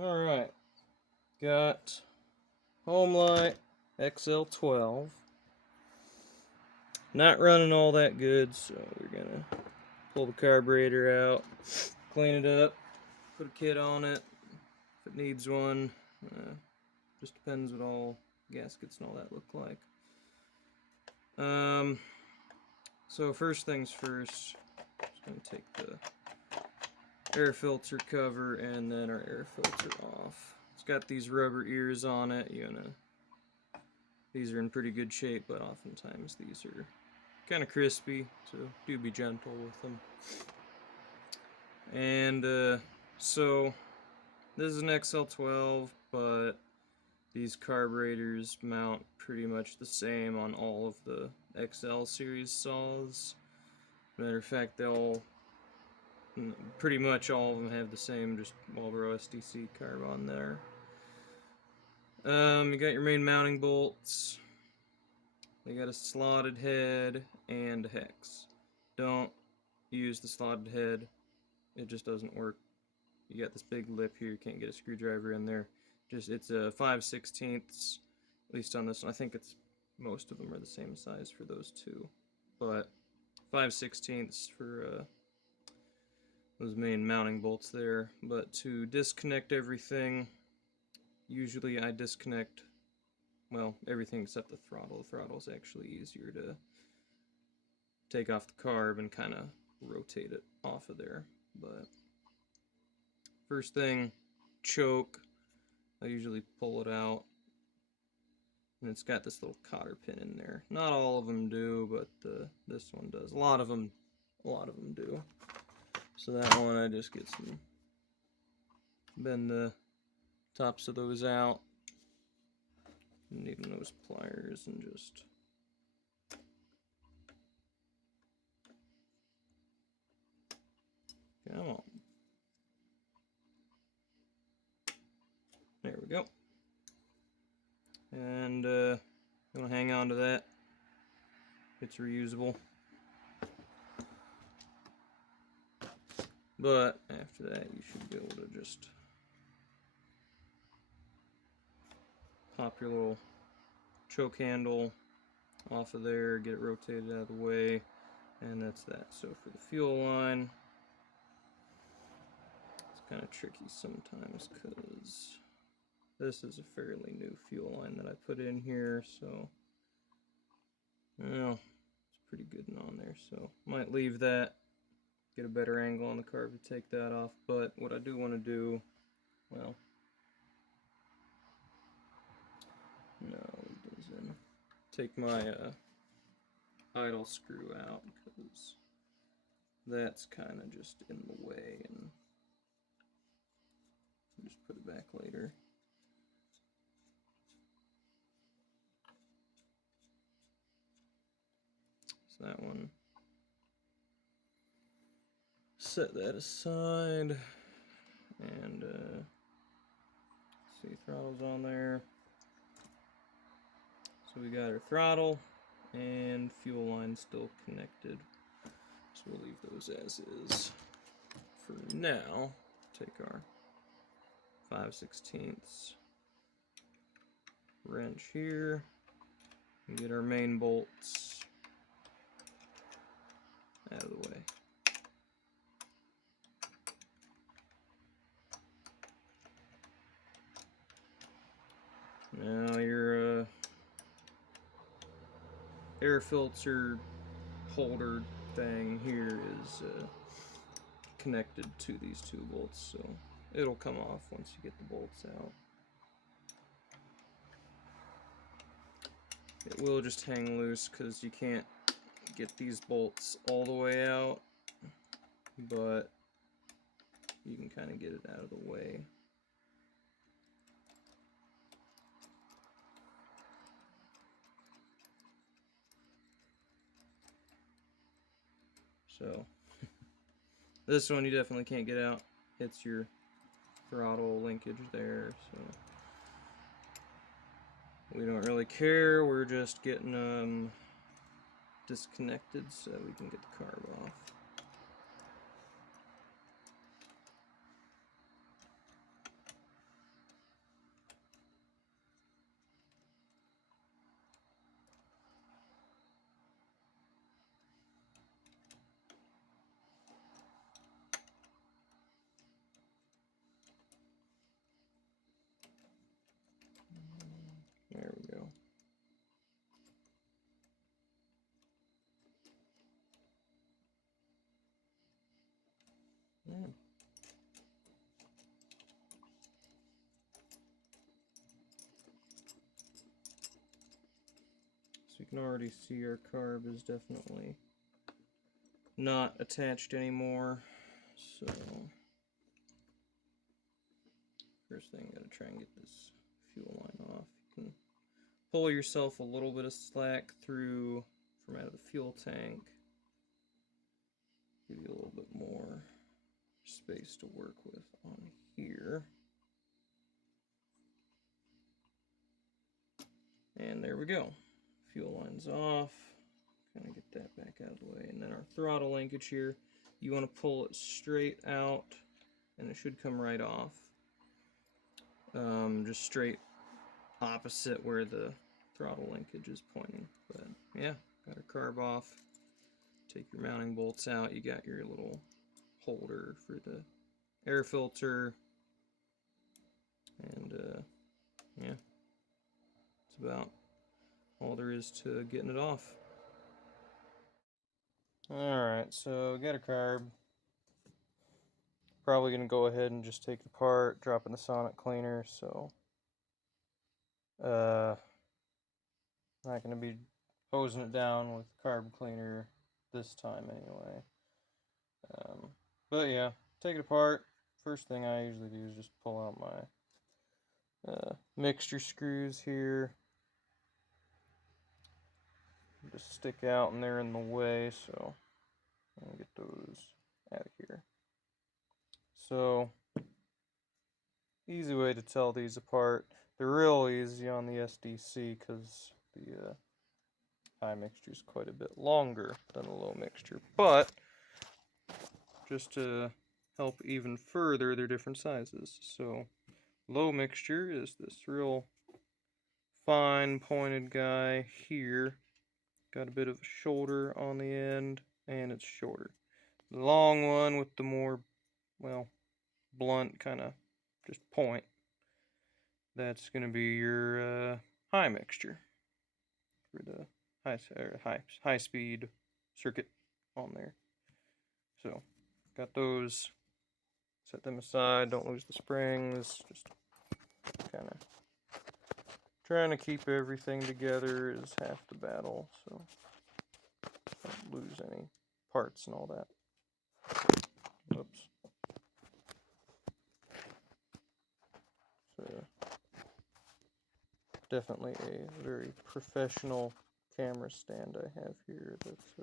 Alright, got Homelite XL-12. Not running all that good, so we're gonna pull the carburetor out, clean it up, put a kit on it if it needs one. Just depends what all gaskets and all that look like. So first things first, just gonna take the air filter cover and then our air filter off. It's got these rubber ears on it. These are in pretty good shape, but oftentimes these are kind of crispy, so do be gentle with them. And so this is an XL-12, but these carburetors mount pretty much the same on all of the XL series saws. Matter of fact, pretty much all of them have the same, just Walbro SDC carb on there. You got your main mounting bolts. They got a slotted head and a hex. Don't use the slotted head. It just doesn't work. You got this big lip here, you can't get a screwdriver in there. It's a 5/16, at least on this one. I think most of them are the same size for those two. But 5/16 for those main mounting bolts there. But to disconnect everything, usually I disconnect, well, everything except the throttle. The throttle is actually easier to take off the carb and kind of rotate it off of there. But first thing, choke. I usually pull it out, and it's got this little cotter pin in there. Not all of them do, but this one does. A lot of them do. So that one, I just bend the tops of those out, and even those pliers, and just come on. There we go. And I'm gonna hang on to that. It's reusable. But after that, you should be able to just pop your little choke handle off of there, get it rotated out of the way, and that's that. So for the fuel line, it's kind of tricky sometimes because this is a fairly new fuel line that I put in here, so well, it's pretty good and on there. So might leave that, get a better angle on the carb to take that off. But what I do want to do, well, no, it doesn't. Take my idle screw out because that's kind of just in the way, and just put it back later. So that one, set that aside, and see, throttle's on there. So we got our throttle and fuel line still connected. So we'll leave those as is for now. Take our 5/16 wrench here and get our main bolts out of the way. Now your air filter holder thing here is connected to these two bolts, so it'll come off once you get the bolts out. It will just hang loose because you can't get these bolts all the way out, but you can kind of get it out of the way. So this one you definitely can't get out. It's your throttle linkage there, so we don't really care. We're just getting them disconnected so we can get the carb off. can already see our carb is definitely not attached anymore. So first thing, you gotta try and get this fuel line off. You can pull yourself a little bit of slack through from out of the fuel tank. Give you a little bit more space to work with on here. And there we go. Fuel line's off. Kind of get that back out of the way. And then our throttle linkage here, you want to pull it straight out and it should come right off. Just straight opposite where the throttle linkage is pointing. But yeah, got our carb off. Take your mounting bolts out. You got your little holder for the air filter. And yeah, it's about all there is to getting it off. Alright, so got a carb. Probably going to go ahead and just take it apart, drop in the sonic cleaner, so not going to be hosing it down with carb cleaner this time anyway. But yeah, take it apart. First thing I usually do is just pull out my mixture screws here. Just stick out and they're in the way, so I'm going to get those out of here. So, easy way to tell these apart. They're real easy on the SDC because the high mixture is quite a bit longer than the low mixture. But, just to help even further, they're different sizes. So, low mixture is this real fine pointed guy here. Got a bit of a shoulder on the end, and it's shorter. The long one with the more, well, blunt kind of just point, that's going to be your high mixture for the high speed circuit on there. So, got those. Set them aside. Don't lose the springs. Just kind of trying to keep everything together is half the battle, so don't lose any parts and all that. Oops. So, definitely a very professional camera stand I have here that's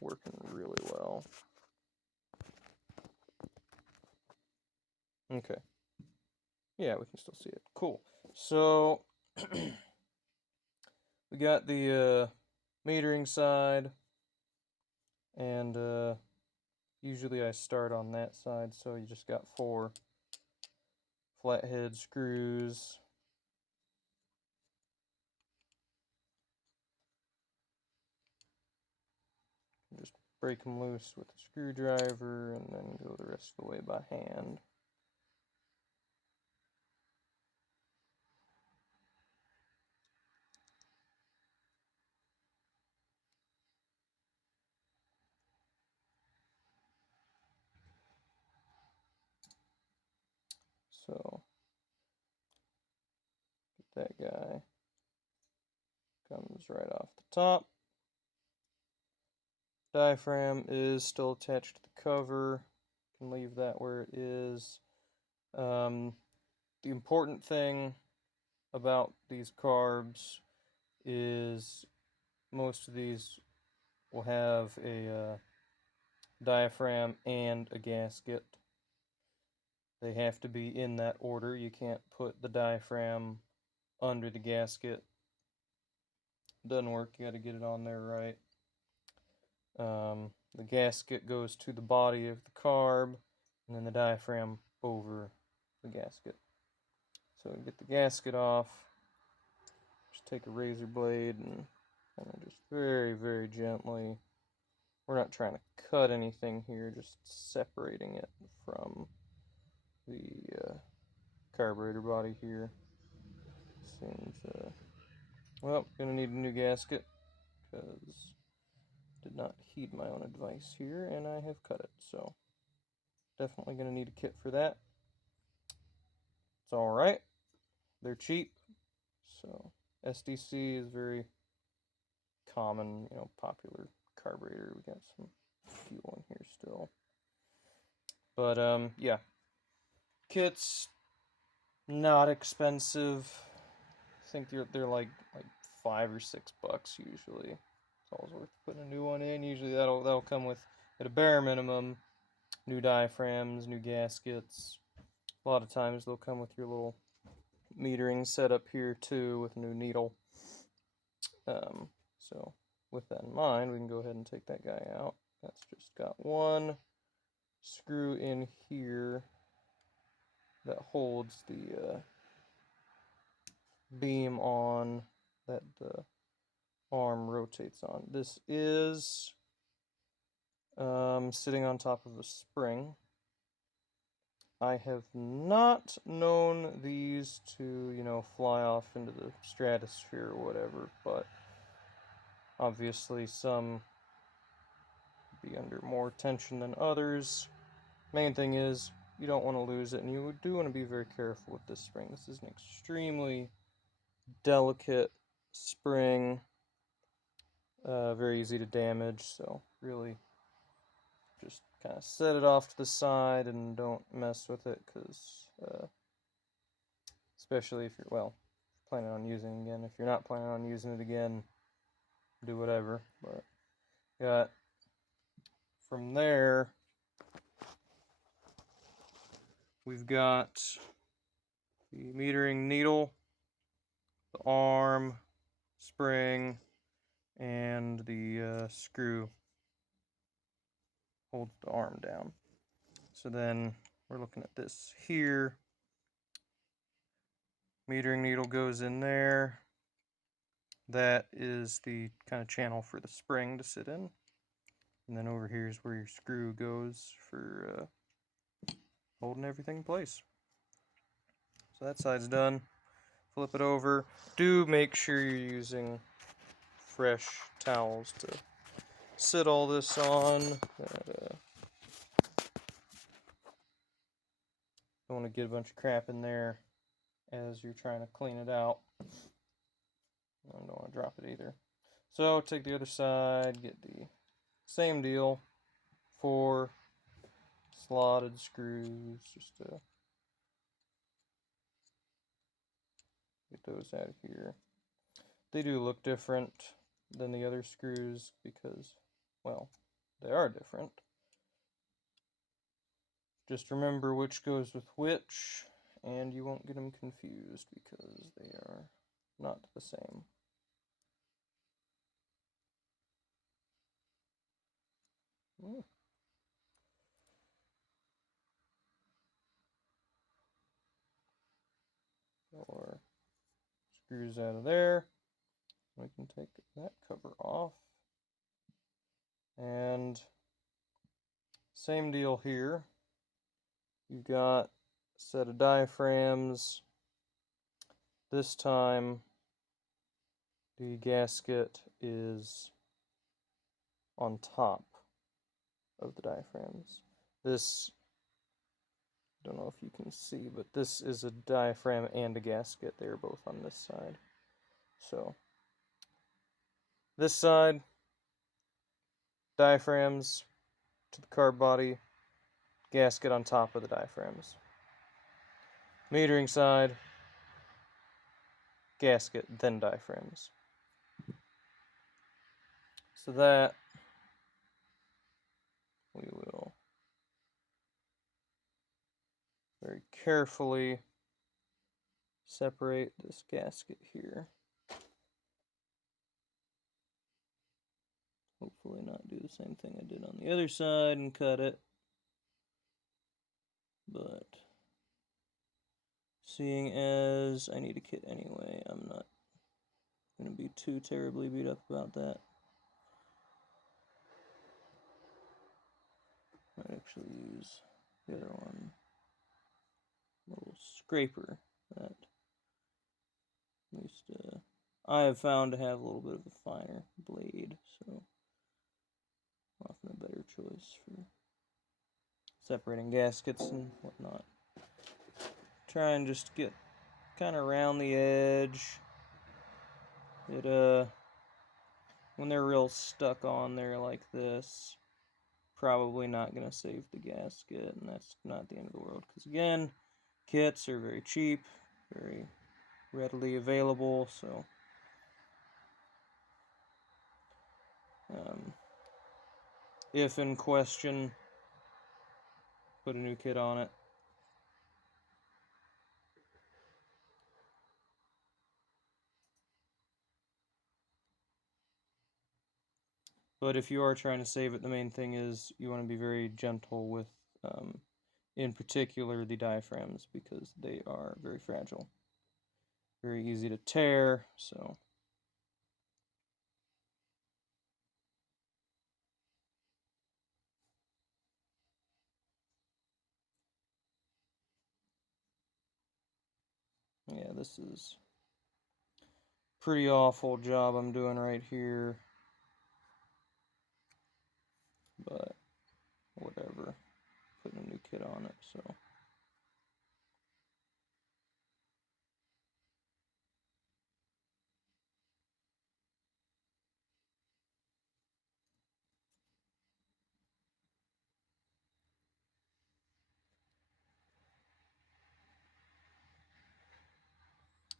working really well. Okay. Yeah, we can still see it. Cool. So, we got the metering side, and usually I start on that side, so you just got 4 flathead screws. Just break them loose with a screwdriver and then go the rest of the way by hand. So, get that guy. Comes right off the top. Diaphragm is still attached to the cover. Can leave that where it is. The important thing about these carbs is most of these will have a diaphragm and a gasket. They have to be in that order. You can't put the diaphragm under the gasket. Doesn't work. You got to get it on there right. The gasket goes to the body of the carb, and then the diaphragm over the gasket. So get the gasket off. Just take a razor blade and kind of just very, very gently. We're not trying to cut anything here, just separating it from the carburetor body here. Seems, well, gonna need a new gasket because did not heed my own advice here, and I have cut it, so definitely gonna need a kit for that. It's alright. They're cheap, so SDC is very common, popular carburetor. We got some fuel in here still. But yeah, kit's not expensive. I think they're like $5 or $6 usually. It's always worth putting a new one in. Usually that'll come with, at a bare minimum, new diaphragms, new gaskets. A lot of times they'll come with your little metering setup here too, with a new needle. So with that in mind, we can go ahead and take that guy out. That's just got one screw in here that holds the beam on that the arm rotates on. This is sitting on top of a spring. I have not known these to, fly off into the stratosphere or whatever, but obviously some be under more tension than others. Main thing is you don't want to lose it, and you do want to be very careful with this spring. This is an extremely delicate spring, very easy to damage, so really just kind of set it off to the side and don't mess with it, because especially if you're planning on using it again. If you're not planning on using it again, do whatever. But got from there, we've got the metering needle, the arm, spring, and the screw holds the arm down. So then we're looking at this here. Metering needle goes in there. That is the kind of channel for the spring to sit in. And then over here is where your screw goes for holding everything in place. So that side's done. Flip it over. Do make sure you're using fresh towels to sit all this on. Don't want to get a bunch of crap in there as you're trying to clean it out. I don't want to drop it either. So take the other side, get the same deal, 4 slotted screws, just to get those out of here. They do look different than the other screws because, well, they are different. Just remember which goes with which, and you won't get them confused because they are not the same. Or screws out of there. We can take that cover off. And same deal here. You've got a set of diaphragms. This time the gasket is on top of the diaphragms. This, I don't know if you can see, but this is a diaphragm and a gasket. They're both on this side. So this side, diaphragms to the carb body, gasket on top of the diaphragms. Metering side, gasket, then diaphragms. So that we will very carefully separate this gasket here. Hopefully not do the same thing I did on the other side and cut it. But seeing as I need a kit anyway, I'm not going to be too terribly beat up about that. Might actually use the other one, a little scraper that at least I have found to have a little bit of a finer blade, so often a better choice for separating gaskets and whatnot. Try and just get kind of around the edge. It when they're real stuck on there like this, probably not going to save the gasket, and that's not the end of the world, because again, kits are very cheap, very readily available, so if in question, put a new kit on it. But if you are trying to save it, the main thing is you want to be very gentle with, in particular, the diaphragms, because they are very fragile. Very easy to tear, so. Yeah, this is pretty awful job I'm doing right here. But whatever. Putting a new kit on it, so.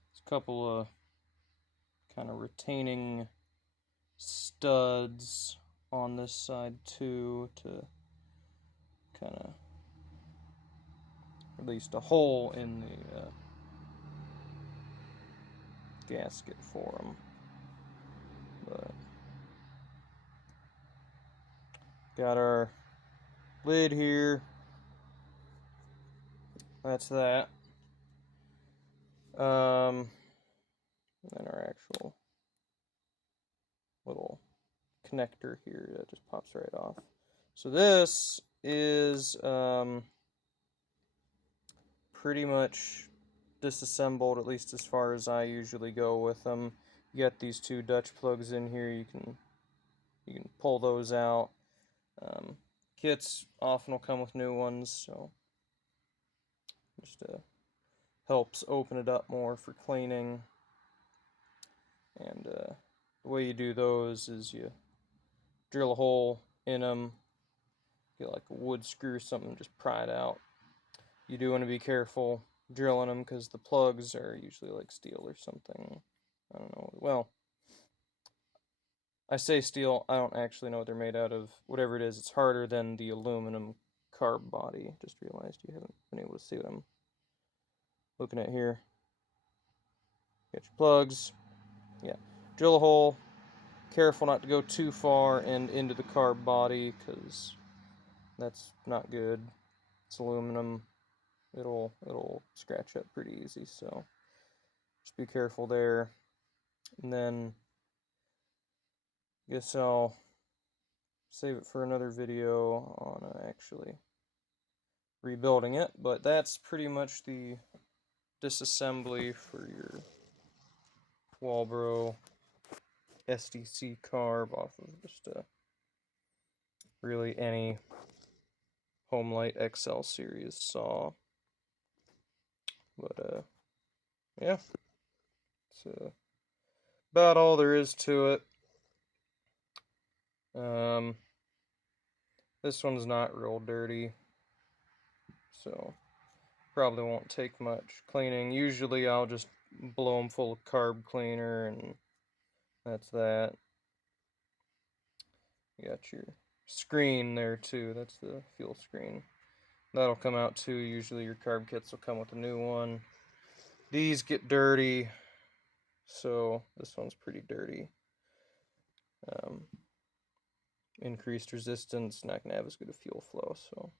There's a couple of kind of retaining studs on this side too, to kind of, at least a hole in the gasket for them. But got our lid here. That's that. And then our actual little connector here that just pops right off. So this is pretty much disassembled, at least as far as I usually go with them. You got these two Dutch plugs in here. You can pull those out. Kits often will come with new ones, so just helps open it up more for cleaning. And the way you do those is you drill a hole in them, get like a wood screw or something, just pry it out. You do want to be careful drilling them because the plugs are usually like steel or something. I don't know. Well, I say steel, I don't actually know what they're made out of. Whatever it is, it's harder than the aluminum carb body. Just realized you haven't been able to see what I'm looking at here. Get your plugs. Yeah. Drill a hole. Careful not to go too far and into the carb body, because that's not good. It's aluminum. It'll scratch up pretty easy, so just be careful there. And then I guess I'll save it for another video on actually rebuilding it, but that's pretty much the disassembly for your Walbro SDC carb off of just really any Homelite XL series saw. But yeah, it's about all there is to it. This one's not real dirty, so probably won't take much cleaning. Usually I'll just blow them full of carb cleaner, and that's that. You got your screen there too, that's the fuel screen. That'll come out too. Usually your carb kits will come with a new one. These get dirty, so this one's pretty dirty. Increased resistance, not gonna have as good a fuel flow, so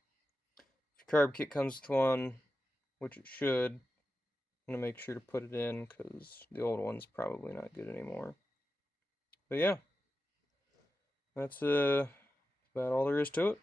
if your carb kit comes with one, which it should, I'm gonna make sure to put it in because the old one's probably not good anymore. But yeah, that's about all there is to it.